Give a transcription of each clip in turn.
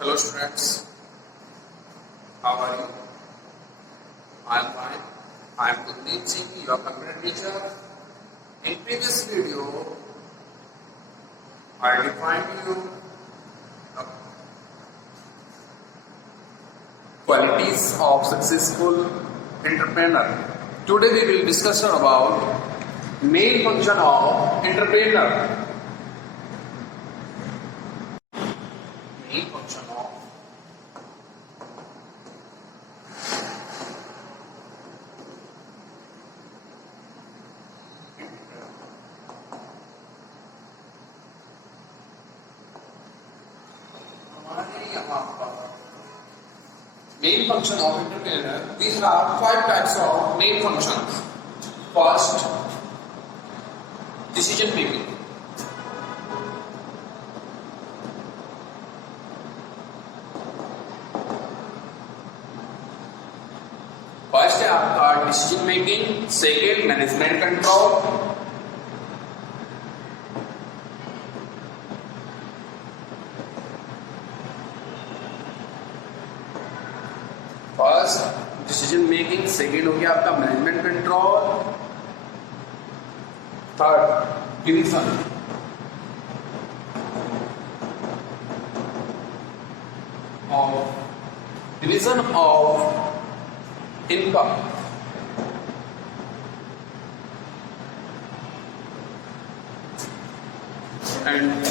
Hello students, how are you? I am fine. I am Gurdeep Singh, your computer teacher. In previous video, I defined you the qualities of successful entrepreneur. Today we will discuss about main function of entrepreneur. Main function of main function of entrepreneur. We have 5 types of main functions. First, decision making. First है आपका decision making, second management control, first decision making, second हो गया आपका management control, third division, of income, and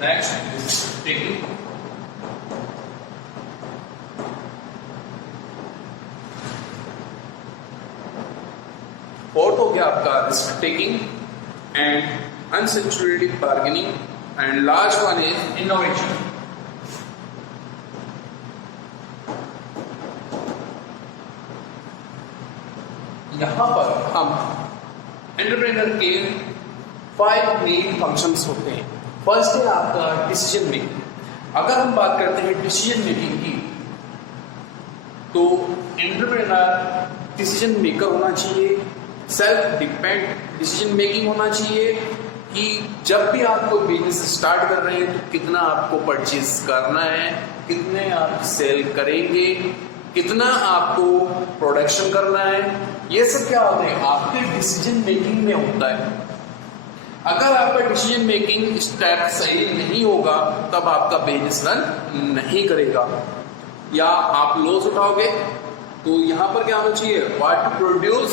next is taking. Fourth हो गया आपका risk taking and unsaturated bargaining, and last one is innovation. यहां पर हम एंटरप्रेन्योर के 5 मेन फंक्शंस होते हैं. फर्स्ट है आपका डिसीजन मेकिंग. अगर हम बात करते हैं डिसीजन मेकिंग की, तो एंटरप्रेन्योर डिसीजन मेकर होना चाहिए, सेल्फ डिपेंड डिसीजन मेकिंग होना चाहिए कि जब भी आप कोई बिजनेस स्टार्ट कर रहे हैं तो कितना आपको परचेज करना है, कितने आप सेल करेंगे, कितना आपको प्रोडक्शन करना है, ये सब क्या होता है आपके डिसीजन मेकिंग में होता है. अगर आपका डिसीजन मेकिंग स्टेप सही नहीं होगा तब आपका बिजनेस रन नहीं करेगा या आप लॉस उठाओगे. तो यहाँ पर क्या होना चाहिए, what to produce,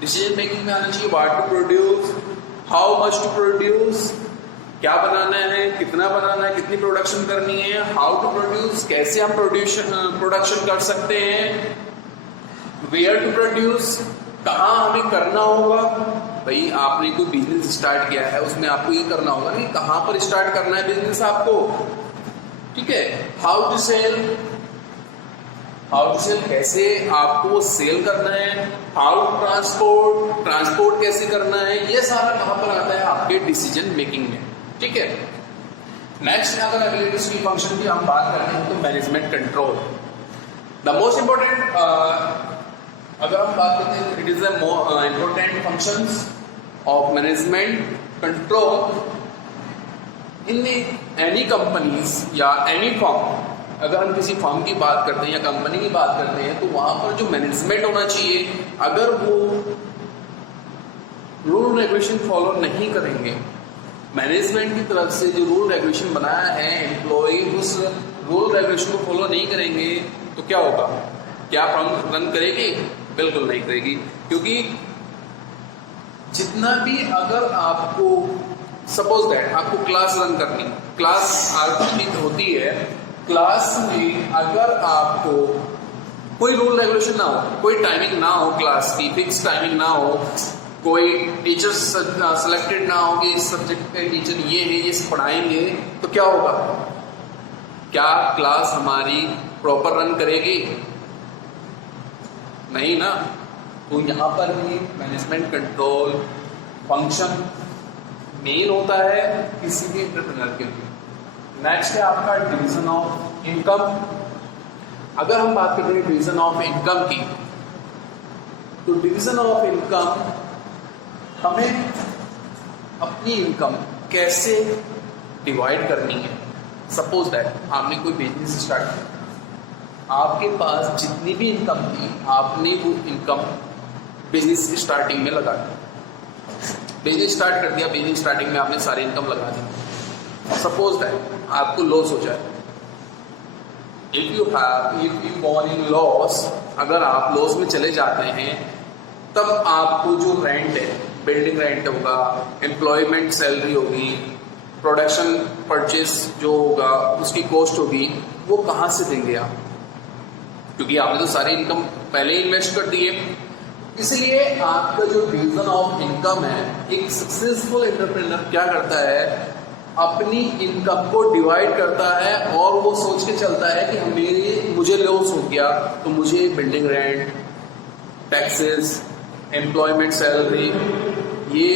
decision making में आना चाहिए what to produce, how much to produce, क्या बनाना है, कितना बनाना है, कितनी प्रोडक्शन करनी है, हाउ टू प्रोड्यूस, कैसे हम प्रोडक्शन कर सकते हैं, वेयर टू प्रोड्यूस, कहाँ हमें करना होगा. भाई आपने कोई बिजनेस स्टार्ट किया है उसमें आपको ये करना होगा नहीं, कहाँ पर स्टार्ट करना है बिजनेस आपको, ठीक है. हाउ टू सेल, कैसे आपको सेल करना है, हाउ टू ट्रांसपोर्ट कैसे करना है, ये सारा कहाँ पर आता है आपके डिसीजन मेकिंग में, ठीक है. नेक्स्ट अगर एबिलिटीज की फंक्शन की हम बात करते हैं तो management control. The most important अगर हम बात करते हैं it is the important functions of management control in any companies या एनी फर्म. अगर हम किसी फर्म की बात करते हैं या कंपनी की बात करते हैं तो वहां पर जो मैनेजमेंट होना चाहिए, अगर वो रूल रेगुलेशन फॉलो नहीं करेंगे, मैनेजमेंट की तरफ से जो रूल रेगुलेशन बनाया है एम्प्लॉय उस रूल रेगुलेशन को फॉलो नहीं करेंगे तो क्या होगा, क्या फर्म रन करेगी? बिल्कुल नहीं करेगी. क्योंकि जितना भी अगर आपको सपोज दैट आपको क्लास रन करनी, क्लास आयोजित होती है, क्लास में अगर आपको कोई रूल रेगुलेशन ना हो, कोई टाइमिंग ना हो, क्लास की फिक्स टाइमिंग ना हो, कोई टीचर सिलेक्टेड ना हो कि इस सब्जेक्ट के टीचर ये है ये पढ़ाएंगे, तो क्या होगा, क्या क्लास हमारी प्रॉपर रन करेगी? नहीं ना. तो यहाँ पर भी मैनेजमेंट कंट्रोल फंक्शन मेन होता है किसी भी एंटरप्रेन्योर के लिए. नेक्स्ट है आपका डिवीजन ऑफ इनकम. अगर हम बात करते हैं डिवीजन ऑफ इनकम की, तो डिवीजन ऑफ इनकम हमें अपनी इनकम कैसे डिवाइड करनी है, सपोज दैट आपने कोई बिजनेस स्टार्ट किया, आपके पास जितनी भी इनकम थी आपने वो इनकम बिजनेस स्टार्टिंग में लगा दी। बिजनेस स्टार्ट कर दिया, बिजनेस स्टार्टिंग में आपने सारी इनकम लगा दी। सपोज दैट आपको लॉस हो जाए, if you born in loss, अगर आप लॉस में चले जाते हैं तब आपको जो रेंट है, बिल्डिंग रेंट होगा, एम्प्लॉयमेंट सैलरी होगी, प्रोडक्शन परचेस जो होगा उसकी कॉस्ट होगी, वो कहाँ से देंगे आप? क्योंकि आपने तो सारी इनकम पहले ही इन्वेस्ट कर दी है। इसलिए आपका जो डिवीजन ऑफ इनकम है, एक सक्सेसफुल एंटरप्रेन्योर क्या करता है, अपनी इनकम को डिवाइड करता है और वो सोच के चलता है कि मुझे लॉस हो गया तो मुझे building rent, taxes, employment salary ये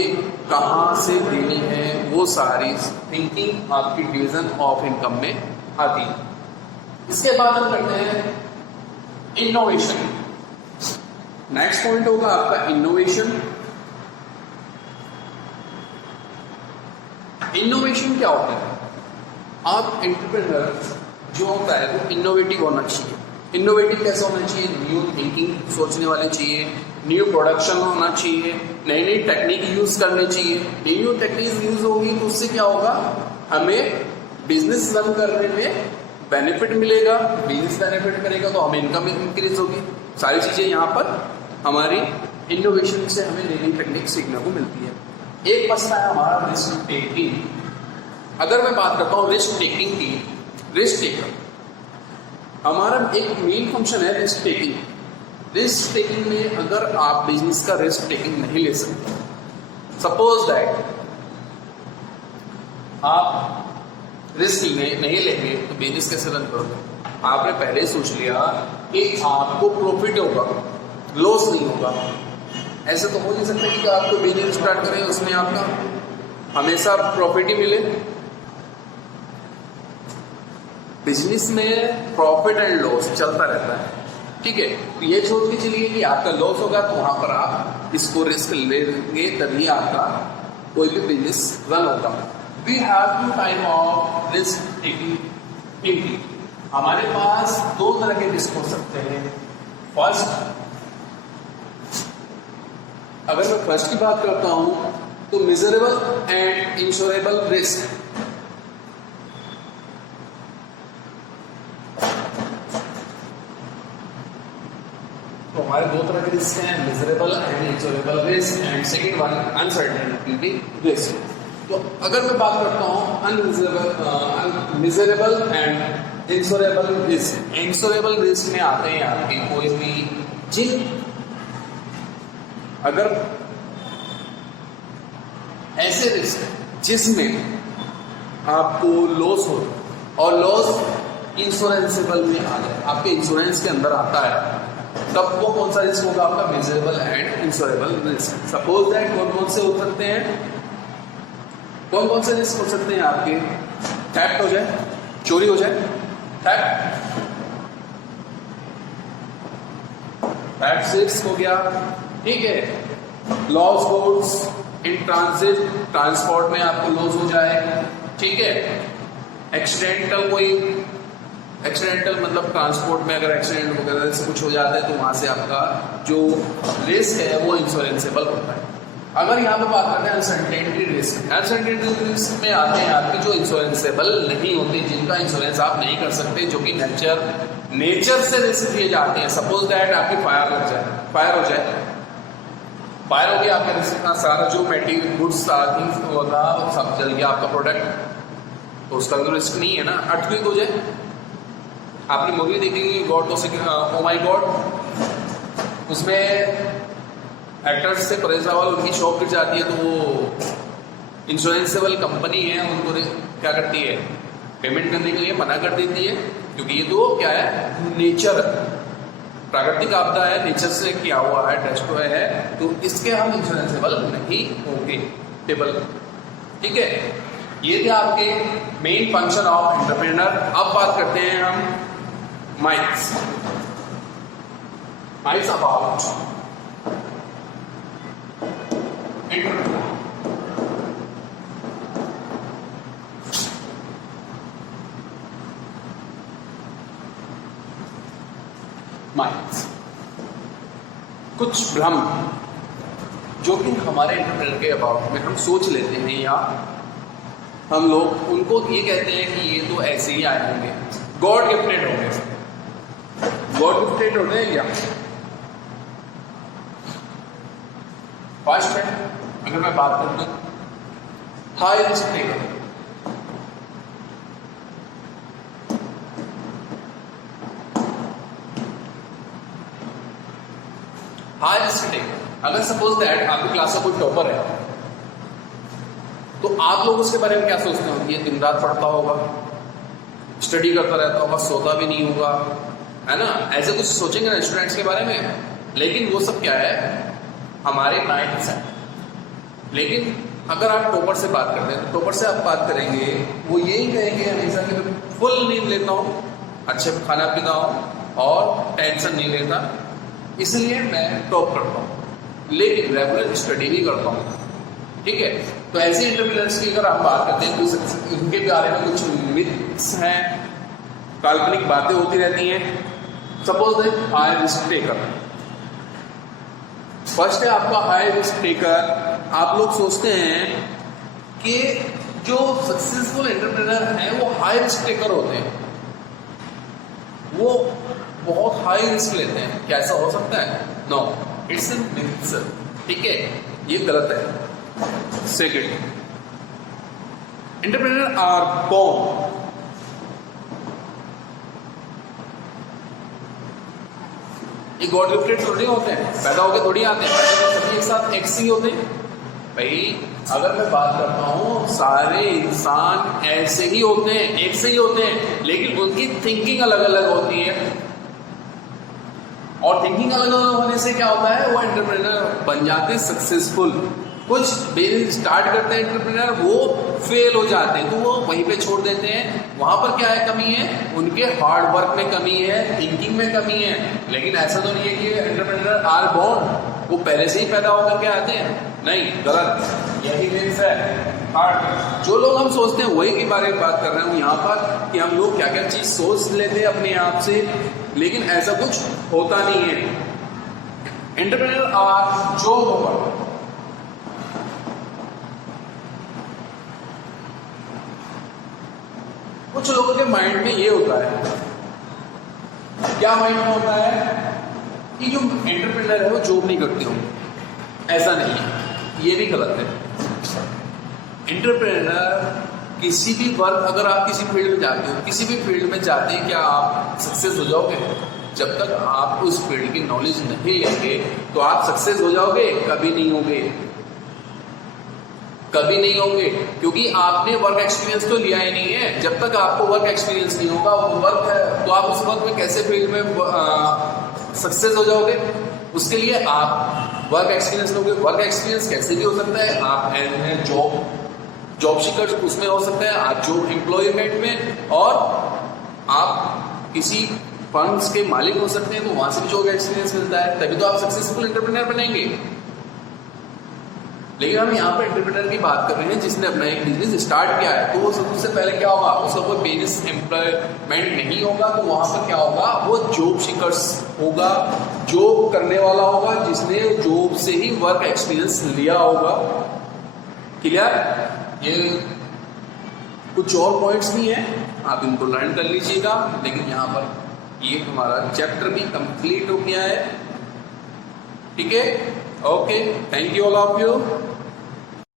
कहाँ से देनी है, वो सारी थिंकिंग आपकी डिवीजन ऑफ इनकम में आती है। इसके बाद हम करते हैं इनोवेशन। नेक्स्ट पॉइंट होगा आपका इनोवेशन। इनोवेशन क्या होता है? आप एंटरप्रेन्योर जो होता है वो इनोवेटिव होना चाहिए। इनोवेटिव कैसे होना चाहिए? न्यू थिंकिंग सोचने वाले चाहिए, न्यू प्रोडक्शन होना चाहिए, नई नई टेक्निक यूज करनी चाहिए। न्यू टेक्निक यूज होगी तो उससे क्या होगा, हमें बिजनेस रन करने में बेनिफिट मिलेगा। बिजनेस बेनिफिट करेगा तो हमें इनकम इंक्रीज होगी। सारी चीजें यहाँ पर हमारी इनोवेशन से हमें नई नई टेक्निक सीखने को मिलती है। एक मसला है हमारा रिस्क टेकिंग। अगर मैं बात करता हूँ रिस्क टेकिंग की, रिस्क टेकर हमारा एक मेन फंक्शन है रिस्क टेकिंग। रिस्क टेकिंग में अगर आप बिजनेस का रिस्क टेकिंग नहीं ले सकते, सपोज दैट आप रिस्क नहीं लेंगे तो बिजनेस कैसे रन करोगे? आपने पहले सोच लिया कि आपको प्रॉफिट होगा, लॉस नहीं होगा। ऐसे तो हो नहीं सकता कि आप कोई बिजनेस स्टार्ट करें उसमें आपका हमेशा प्रॉफिट ही मिले। बिजनेस में प्रॉफिट एंड लॉस चलता रहता है, ठीक है। तो ये सोच के चलिए कि आपका लॉस होगा तो वहां पर आप इसको रिस्क लेंगे तभी आपका कोई भी बिजनेस रन होगा। We have to type of risk taking. हमारे पास दो तरह के रिस्क हो सकते हैं। फर्स्ट, अगर मैं फर्स्ट की बात करता हूं तो मिजरेबल एंड इंश्योरेबल रिस्क। तो हमारे दो तरह के रिस्क हैं, miserable and insurable risk, and second one uncertainty risk. तो अगर मैं बात करता हूं miserable and insurable risk. Insurable risk में आते हैं आपके कोई भी अगर ऐसे रिस्क जिसमें आपको लॉस हो और लॉस इंश्योरेंसेबल में आ जाए, आपके इंश्योरेंस के अंदर आता है, तब वो कौन सा रिस्क होगा आपका? Miserable and insurable risk. Suppose that कौन कौन से हो सकते हैं, कौन कौन से रिस्क हो सकते हैं आपके? थेफ्ट हो जाए, चोरी हो जाए, थेफ्ट रिस्क हो गया, ठीक है। Loss goods in transit, transport में आपको लॉस हो जाए, ठीक है। एक्सीडेंटल मतलब ट्रांसपोर्ट में अगर एक्सीडेंट वगैरह से कुछ हो जाता है तो वहां से आपका जो रिस्क है वो इंश्योरेंसेबल होता है। अगर यहाँ पे बात करते हैं अनसर्टेनिटी रिस्क, अनसर्टेनिटी रिस्क में आते हैं आपके जो इंश्योरेंसेबल नहीं होते, जिनका इंश्योरेंस आप नहीं कर सकते, जो कि नेचर से रिस्क लिए जाते हैं। सपोज दैट आपकी फायर हो जाए, फायर हो गया, आपका रिस्क का सारा जो मेटीरियल गुड्स होगा वो सब जल गया आपका प्रोडक्ट, तो उसका तो रिस्क नहीं है ना। अर्थक्वेक हो जाए, आपने मूवी देखी गॉड ओ माय गॉड, उसमें एक्टर्स से परेश रावल उनकी शॉप गिर जाती है तो वो इंश्योरेंसेबल कंपनी है उनको क्या करती है, पेमेंट करने के लिए मना कर देती है, क्योंकि ये तो क्या है, नेचर प्राकृतिक आपदा है, नेचर से किया हुआ है, डेस्ट्रॉय है, तो इसके हम इंश्योरेंसेबल नहीं होंगे टेबल, ठीक है। ये थे आपके मेन फंक्शन ऑफ एंटरप्रेन्योर। अब बात करते हैं हम माइथ्स अबाउट माइंड्स, कुछ भ्रम जो कि हमारे एंटरप्रेन्योर के अबाउट में हम सोच लेते हैं, या हम लोग उनको ये कहते हैं कि ये तो ऐसे ही आए होंगे, गॉड गिफ्टेड होंगे। गॉड गिफ्टेड होते हैं क्या? फर्स्ट है, अगर मैं बात करूँ तो high risk taker. High risk taker, अगर सपोज दैट आपकी क्लास का कोई टॉपर है, तो आप लोग उसके बारे में क्या सोचते हो? ये दिन रात पढ़ता होगा, स्टडी करता रहता होगा, सोता भी नहीं होगा, है ना? ऐसे कुछ सोचेंगे ना स्टूडेंट्स के बारे में। लेकिन वो सब क्या है? हमारे माइंड्स है। लेकिन अगर आप टॉपर से बात करते हैं तो टॉपर से आप बात करेंगे, वो यही कहेंगे हमेशा कि मैं फुल नींद लेता हूँ, अच्छे खाना पीता हूँ और टेंशन नहीं लेता, इसलिए मैं टॉप करता हूँ, लेकिन रेगुलर स्टडी भी करता हूँ। ठीक है, तो ऐसे एंटरप्रेन्योर्स की अगर आप बात करते हैं तो उनके बारे में कुछ मिथ्स हैं, काल्पनिक बातें होती रहती हैं। Suppose that high risk taker, first है आपका हाई रिस्क टेकर। आप लोग सोचते हैं कि जो सक्सेसफुल एंटरप्रेन्योर हैं वो हाई रिस्क टेकर होते हैं, वो बहुत हाई रिस्क लेते हैं। क्या ऐसा हो सकता है? No, it's a myths. ठीक है, ये गलत है। Second, entrepreneur are born. ये गॉड गिफ्टेड थोड़ी होते हैं, पैदा होकर थोड़ी आते हैं, सभी एक साथ एक ही होते हैं। भाई अगर मैं बात करता हूँ, सारे इंसान ऐसे ही होते हैं, एक से ही होते हैं, लेकिन उनकी थिंकिंग अलग अलग होती है। और थिंकिंग अलग अलग होने से क्या होता है? वो एंटरप्रेन्योर बन जाते हैं सक्सेसफुल। कुछ बिजनेस स्टार्ट करते हैं एंटरप्रेन्योर, वो फेल हो जाते हैं, तो वो वहीं पे छोड़ देते हैं। वहां पर क्या है? कमी है उनके हार्ड वर्क में, कमी है थिंकिंग में, कमी है। लेकिन ऐसा तो नहीं है कि एंटरप्रेन्योर आर बोर्न, वो पहले से ही पैदा होकर के आते हैं। नहीं, गलत, यही मीन्स है हार्ड। जो लोग हम सोचते हैं वही के बारे में बात कर रहे हैं यहाँ पर, कि हम लोग क्या क्या चीज सोच लेते हैं अपने आप से, लेकिन ऐसा कुछ होता नहीं है। एंटरप्रेन्योर आर जॉब होकर, कुछ लोगों के माइंड में ये होता है, क्या माइंड में होता है कि जो एंटरप्रेन्योर है वो जॉब नहीं करते होंगे। ऐसा नहीं है, ये भी गलत है। एंटरप्रेन्योर किसी भी वर्क, अगर आप किसी फील्ड में जाते हो, किसी भी फील्ड में जाते हैं, क्या आप सक्सेस हो जाओगे? जब तक आप उस फील्ड की नॉलेज नहीं लेंगे तो आप सक्सेस हो जाओगे? कभी नहीं होगे, कभी नहीं होंगे, क्योंकि आपने वर्क एक्सपीरियंस तो लिया ही नहीं है। जब तक आपको वर्क एक्सपीरियंस नहीं होगा, वो वर्क है, तो आप उस वर्क में कैसे फील्ड में सक्सेस हो जाओगे? उसके लिए आप वर्क एक्सपीरियंस लोगे। वर्क एक्सपीरियंस कैसे भी हो सकता है, आप जॉब सीकर उसमें हो सकता है, आप जो एम्प्लॉयमेंट में, और आप किसी फर्म्स के मालिक हो सकते हैं, तो वहां से भी जॉब एक्सपीरियंस मिलता है, तभी तो आप सक्सेसफुल एंटरप्रेन्योर बनेंगे। लेकिन हम यहाँ पर एंटरप्रेन्योर की बात कर रहे हैं जिसने अपना एक बिजनेस स्टार्ट किया है, तो वो सबसे पहले क्या होगा? उसका कोई बिजनेस एम्प्लॉयमेंट नहीं होगा, तो वहां पर क्या होगा? वो जॉब सीकर्स होगा, जॉब करने वाला होगा, जिसने जॉब से ही वर्क एक्सपीरियंस लिया होगा। क्लियर? ये कुछ और पॉइंट्स भी हैं, आप इनको लर्न कर लीजिएगा। लेकिन यहाँ पर ये हमारा चैप्टर भी कंप्लीट हो गया है। ठीक है, okay, thank you all of you.